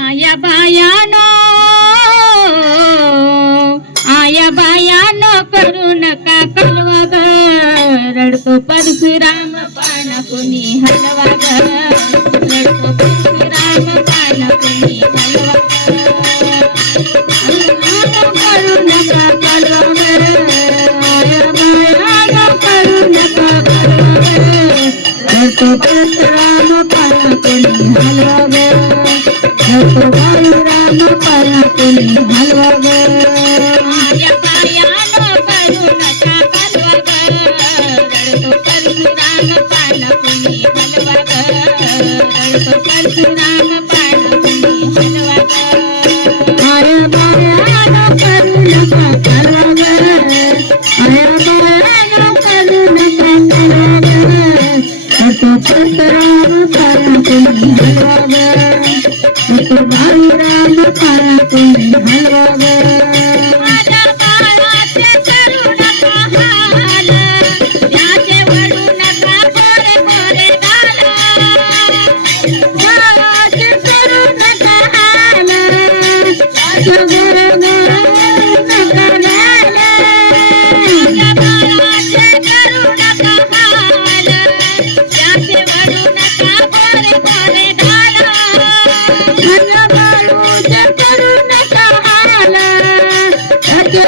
आया बायानो आया बायानो करू नका कलवा ग रडतो परशुराम पाना कुणी हलवा ग रडतो परशुराम पाना कुणी हलवा ग करू नका कलवा ग आया बायानो करू नका कलवा रडतो परशुराम पाना कुणी हलवा ग रडतो बाळूराम पाना कुणी हलवा ग आया पायानो करू नका कलवा ग रडतो परशुराम पाना कुणी हलवा ग रडतो परशुराम पाना कुणी हलवा ग आया बायानो करू नका कलवा ग आया बायानो करू नका कलवा ग रडतो परशुराम पाना कुणी हलवा ग रडतो बाळूराम তুমি ভালোবাসো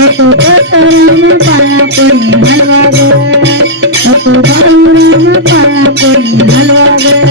राम पाया कोणी हलवा ग तो राम पाया कोणी हलवा ग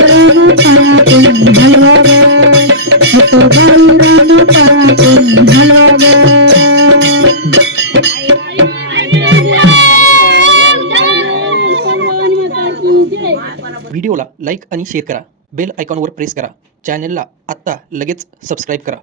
व्हिडिओला लाईक आणि शेअर करा. बेल आयकॉनवर प्रेस करा. चॅनलला आत्ता लगेच सबस्क्राईब करा.